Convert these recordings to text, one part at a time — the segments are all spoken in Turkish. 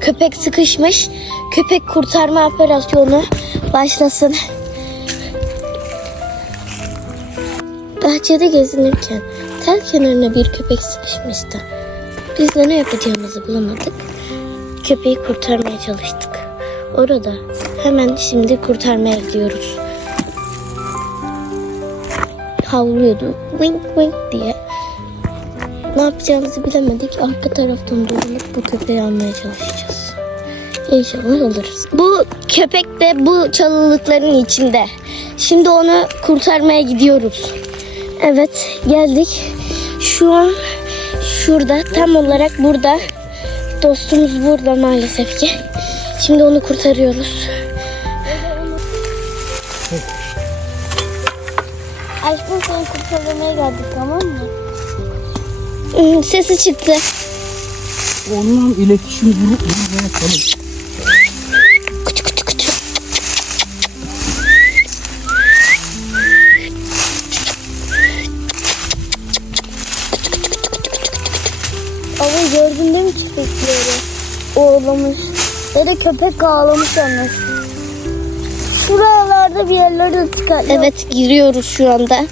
Köpek sıkışmış. Köpek kurtarma operasyonu başlasın. Bahçede gezinirken tel kenarına bir köpek sıkışmıştı. Biz de ne yapacağımızı bulamadık. Köpeği kurtarmaya çalıştık. Orada hemen şimdi kurtarmaya gidiyoruz. Havlıyordu. Wink wink diye. Ne yapacağımızı bilemedik. Arka taraftan dolanıp bu köpeği almaya çalışacağız. İnşallah alırız. Bu köpek de bu çalılıkların içinde. Şimdi onu kurtarmaya gidiyoruz. Evet geldik. Şu an şurada tam olarak burada. Dostumuz burada maalesef ki. Şimdi onu kurtarıyoruz. Aşkım seni kurtarmaya geldik tamam mı? Sesi çıktı. Onunla iletişim kurup buraya çalış. Küçük küçük küçük. Ama gördün değil mi köpekleri? Ağlamış. Ya da köpek ağlamış anne. Şuralarda bir yerlere çıkar. Evet giriyoruz şu anda.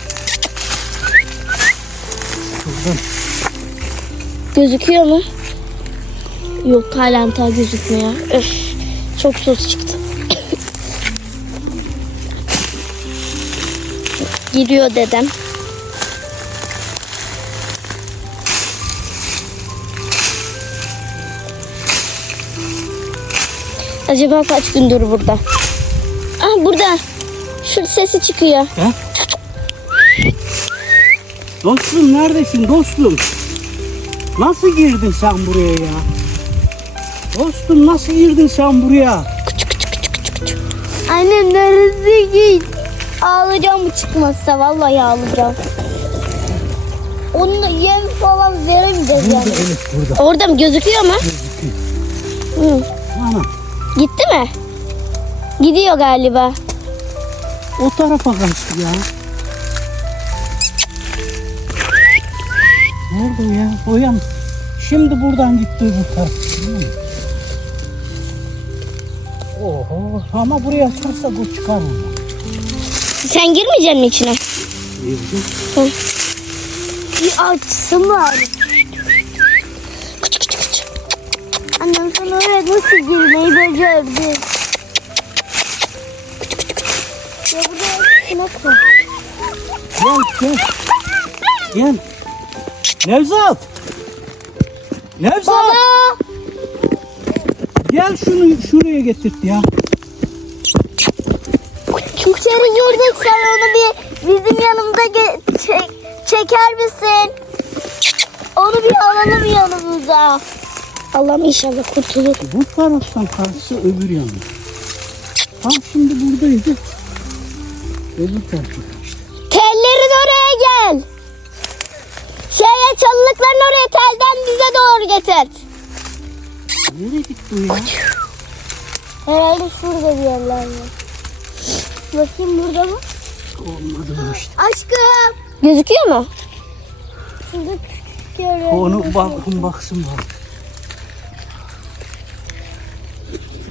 Şuradan. Gözüküyor mu? Yok halen daha gözükmüyor. Öf, çok sos çıktı. Giriyor dedem. Acaba kaç gündür burada? Ah burada. Şu sesi çıkıyor. Ha? Dostum neredesin dostum? Nasıl girdin sen buraya ya? Dostum nasıl girdin sen buraya? Küçük küçük küçük küçük küçük. Annem neresi git? Ağlayacağım bu çıkmazsa vallahi ağlayacağım. Onunla yem falan veremeyeceğiz yani. Elif burada. Orada mı gözüküyor mu? Hı. Ana Gitti mi? Gidiyor galiba. o tarafa kaçtı ya. Nerede o ya? O yan. Şimdi buradan gitti bu tarafa. Hı. Oho ama buraya açarsa bu çıkar oradan. Sen girmeyeceksin mi içine? Girdi. Bir açsın bari. Küçük küçük küçük. Annem sen oraya nasıl girmeyi becerdi? Ya burada sinek var. Gel gel. Gel. Nevzat. Nevzat. Baba! Gel şunu şuraya getirt ya. İçeri girdik sen onu bir bizim yanımıza ge- çek- çeker misin? Onu bir alalım yanımıza. Allah'ım inşallah kurtulur. Bu taraftan karşı öbür yana. Tam şimdi buradaydı. Öbür tarafa telden bize doğru getir. Nereye gitti o ya? Herhalde şurada bir yerler var. Bakayım burada mı? Olmadı bu işte. Aşkım. Gözüküyor mu? Şurada küçük yerler. Onu bakın baksın bak.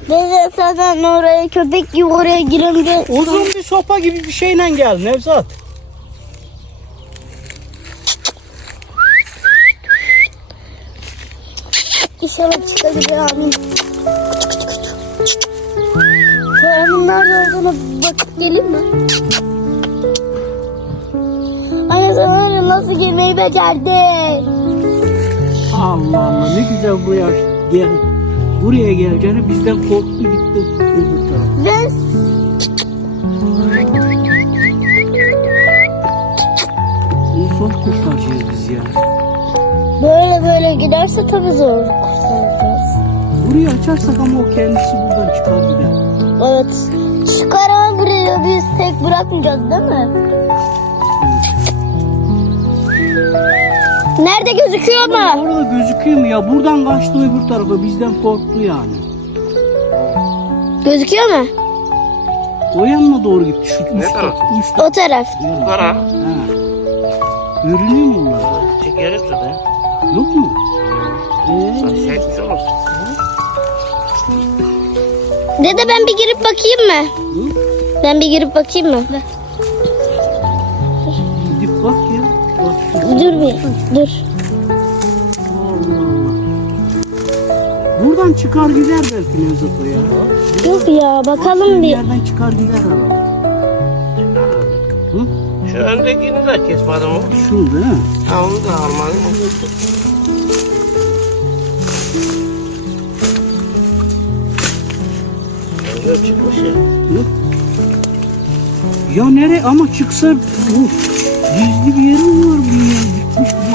Dede sen oraya köpek gibi oraya giremeyecek. Uzun bir sopa gibi bir şeyle gel Nevzat. İnşallah çıkabilir amin. Paramın nerede olduğunu bakıp geleyim mi? Anne öyle nasıl girmeyi becerdin? Allah Allah ne güzel buraya gel. Buraya geleceğine bizden korktu gitti. Ve Bunu son kurtaracağız biz ya. böyle böyle giderse tabii zor. Burayı açarsak ama o kendisi buradan çıkar gider. Evet. Çıkar ama buraya biz tek bırakmayacağız değil mi? Nerede gözüküyor mu? Orada gözüküyor mu ya? Buradan kaçtı öbür tarafa bizden korktu yani. Gözüküyor mu? O yanına doğru gitti şu üstte. taraf? Üstte. O taraf. Para. Ha. Görünüyor mu onlar? Çekerim de. Yok mu? Ee, Sen şey etmiş olursun. Dede ben bir girip bakayım mı? Hı? Ben bir girip bakayım mı? Gidip bak ya. Bak. Dur bir. Dur. Allah Allah. Buradan çıkar gider belki Nevzat o ya. Yok ya bakalım bir. yerden çıkar gider herhalde. Hı? Şu öndekini de kesmedim o. Şu değil mi? Ha onu da almadım. Çıkmış ya. Hı? Ya nere ama çıksa bu gizli bir yeri mi var bunun ya? Gitmiş bir.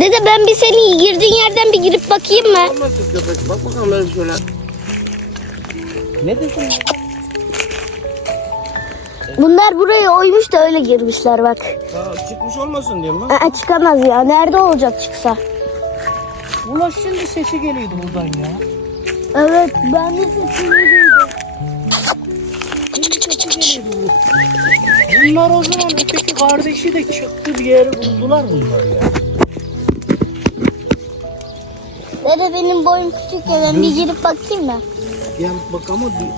Dede ben bir senin girdiğin yerden bir girip bakayım mı? Olmasın köpek. Bak bakalım öyle şöyle. Ne dedin? Bunlar buraya oymuş da öyle girmişler bak. Ha, çıkmış olmasın diyorum lan. Aa, çıkamaz ya. Nerede olacak çıksa? Ulaş şimdi sesi geliyordu buradan ya. Evet ben de sesini duydum. Bunlar o zaman öteki kardeşi de çıktı bir yere buldular bunlar ya. Dede benim boyum küçük ya ben bir girip bakayım mı? Gel bak ama di-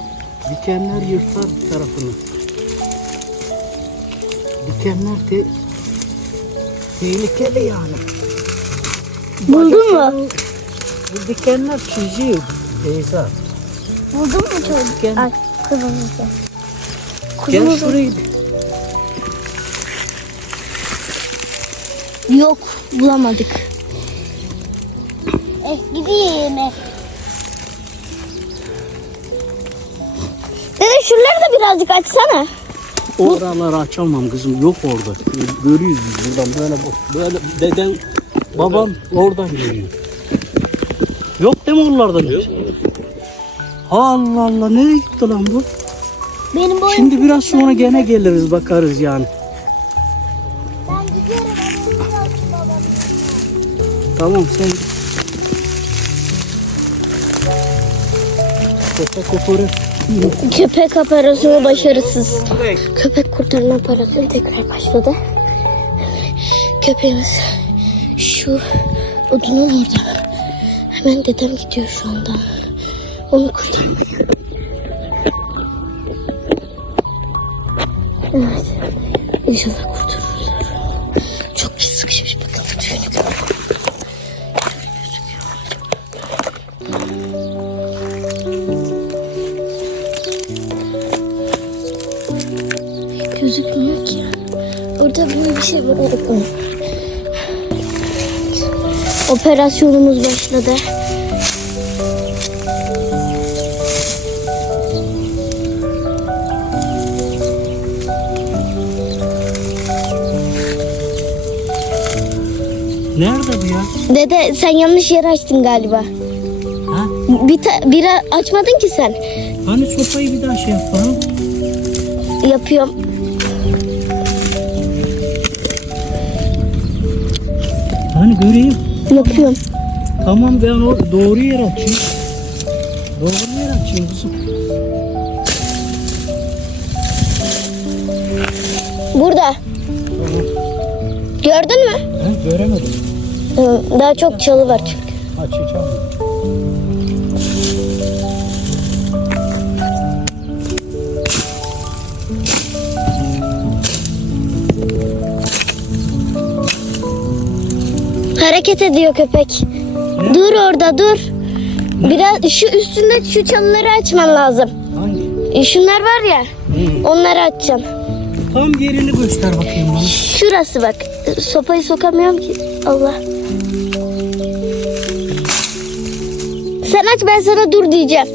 dikenler yırtar bir tarafını. Dikenler te tehlikeli yani. Buldun mu? Bu dikenler çiziyor Beyza. Buldun mu çocuk? Ay kızımızı. Gel şurayı. Yok bulamadık. Eh gideyim eh. Dede şuraları da birazcık açsana. Oraları açamam kızım yok orada. Görüyoruz biz buradan böyle böyle deden babam oradan geliyor. Yok değil mi oralarda? Yok. Allah Allah nereye gitti lan bu? Benim boyum Şimdi biraz sonra gene geliriz bakarız yani. Ben gidiyorum ben babamın Tamam sen git. Kopa koparı. Köpek operasyonu başarısız. Köpek. Kurtarma operasyonu tekrar başladı. Köpeğimiz şu odunun orada. Hemen dedem gidiyor şu anda. Onu kurtarmaya. Evet. İnşallah Gözükmüyor ki. Orada böyle bir şey var. Operasyonumuz başladı. Nerede bu ya? Dede sen yanlış yere açtın galiba. Ha? Bir ta- bira açmadın ki sen. Hani sopayı bir daha şey yap bana. Yapıyorum. Hani göreyim. Yapıyorum. Tamam ben o doğru yer açayım. Doğru yer açayım kızım. Burada. Gördün mü? Ben göremedim. Daha çok çalı var çünkü. Açacağım. Hareket ediyor köpek. Dur orada dur. Biraz şu üstünde şu çalıları açman lazım. Hangi? E, Şunlar var ya. Onları açacağım. Tam yerini göster bakayım bana. Şurası bak. Sopayı sokamıyorum ki. Allah. Sen aç ben sana dur diyeceğim.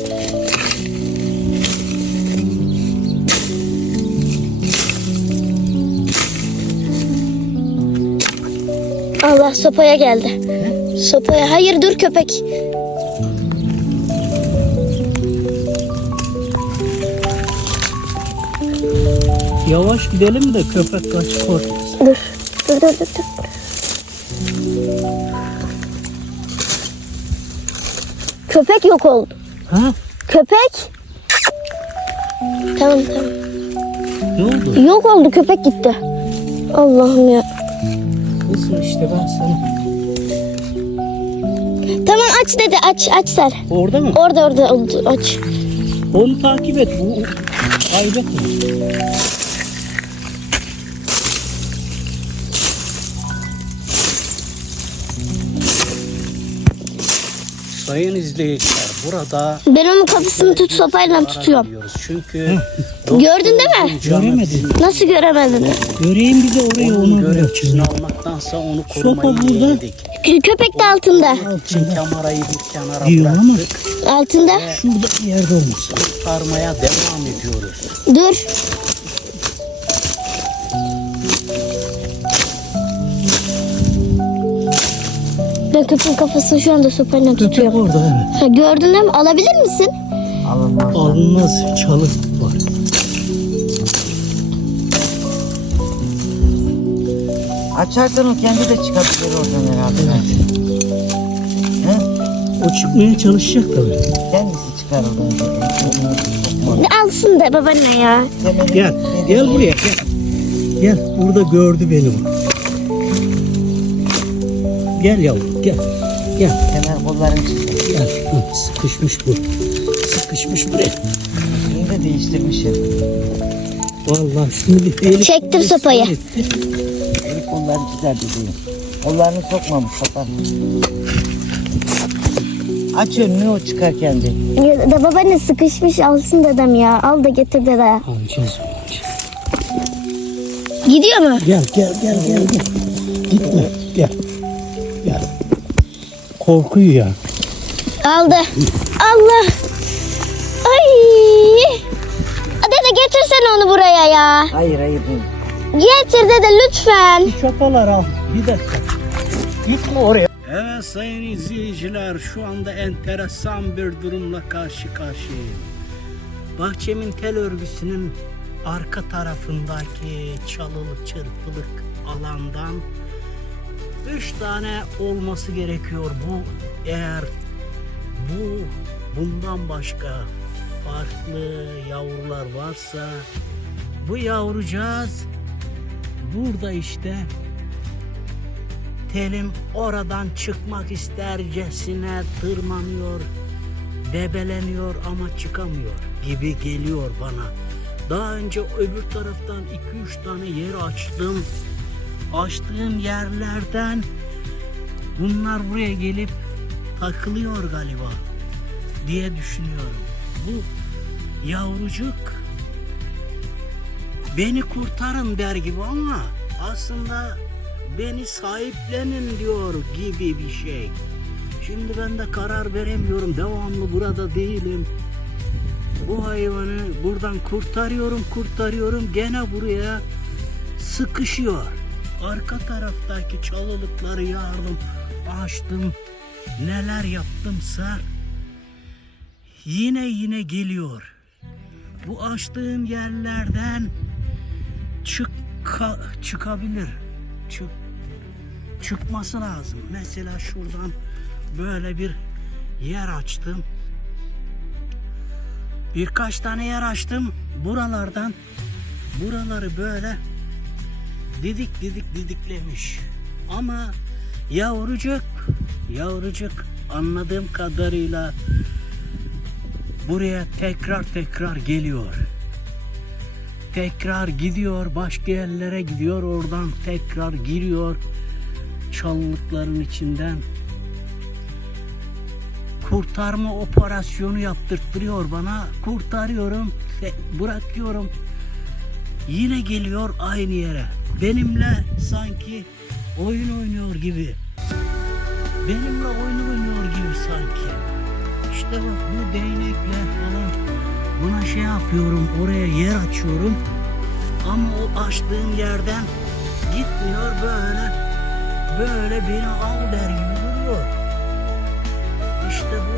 Allah sopaya geldi. Sopaya. Hayır dur köpek. Yavaş gidelim de köpek kaç korkmasın. Dur. Dur dur dur. dur. Köpek yok oldu. Ha? Köpek. Tamam tamam. Ne oldu? Yok oldu köpek gitti. Allah'ım ya. Kızım işte ben sana. Tamam aç dedi aç aç sen. Orada mı? Orada orada oldu aç. Onu takip et. Bu kaybetme. Sayın izleyiciler burada Ben onun kafasını tut sopayla tutuyorum. Çünkü Gördün değil mi? göremedim. Nasıl göremedin? Göreyim bir de orayı ona görüntüsünü almaktansa onu korumayı Sopa burada. yeğledik. Kö- Köpek de altında. Için kamerayı bir kenara Diyor ama. bıraktık. Altında. Şurada bir yerde olmuş. Kurtarmaya devam ediyoruz. Dur. Ben köpeğin kafasını şu anda sopayla Köpek tutuyorum. orada evet. Ha, gördün değil mi? Alabilir misin? Alınmaz. Alınmaz çalı var. Açarsan o kendi de çıkabilir oradan herhalde. He? O çıkmaya çalışacak tabii. Kendisi çıkar oradan. Alsın da babaanne ya. Gel, gel buraya gel. Gel, burada gördü beni bu. Gel yavrum, gel. Gel, Temel kolların çıkar. gel. Hı, Sıkışmış bu. Sıkışmış buraya. Yine de değiştirmişim. Vallahi şunu bir eğilip... Çektim sopayı. El kolları çizer diyor. Kollarını sokmamış kapat. Aç önünü o çıkar kendi. Ya da babaanne sıkışmış alsın dedem ya. Al da getir dede. Alacağız. Gidiyor mu? Gel, gel, gel, gel, gel. Gitme, gel. Gel. Korkuyor ya. Aldı. Allah. Ay. Dede getirsene onu buraya ya. Hayır hayır. değil. Getir dede lütfen. Çapalar al. Bir dakika. Gitme oraya. Evet sayın izleyiciler şu anda enteresan bir durumla karşı karşıyayım. Bahçemin tel örgüsünün arka tarafındaki çalılı çırpılık alandan üç tane olması gerekiyor. Bu eğer bu bundan başka farklı yavrular varsa bu yavrucağız burada işte telim oradan çıkmak istercesine tırmanıyor, debeleniyor ama çıkamıyor gibi geliyor bana. Daha önce öbür taraftan 2-3 tane yer açtım. Açtığım yerlerden bunlar buraya gelip takılıyor galiba diye düşünüyorum. Bu yavrucuk beni kurtarın der gibi ama aslında beni sahiplenin diyor gibi bir şey. Şimdi ben de karar veremiyorum. Devamlı burada değilim. Bu hayvanı buradan kurtarıyorum, kurtarıyorum. Gene buraya sıkışıyor. Arka taraftaki çalılıkları yardım açtım. Neler yaptımsa yine yine geliyor. Bu açtığım yerlerden çık çıkabilir. Çık çıkması lazım. Mesela şuradan böyle bir yer açtım. Birkaç tane yer açtım. Buralardan buraları böyle didik didik didiklemiş. Ama yavrucuk yavrucuk anladığım kadarıyla buraya tekrar tekrar geliyor. Tekrar gidiyor başka yerlere gidiyor oradan tekrar giriyor. Çalılıkların içinden kurtarma operasyonu yaptırtırıyor bana. Kurtarıyorum bırakıyorum. Yine geliyor aynı yere benimle sanki oyun oynuyor gibi benimle oyun oynuyor gibi sanki işte bak bu değnekle falan buna şey yapıyorum oraya yer açıyorum ama o açtığım yerden gitmiyor böyle böyle beni al der gibi duruyor. İşte bu.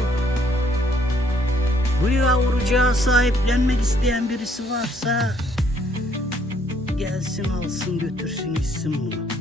Bu yavrucağa sahiplenmek isteyen birisi varsa gelsin alsın götürsün gitsin bunu.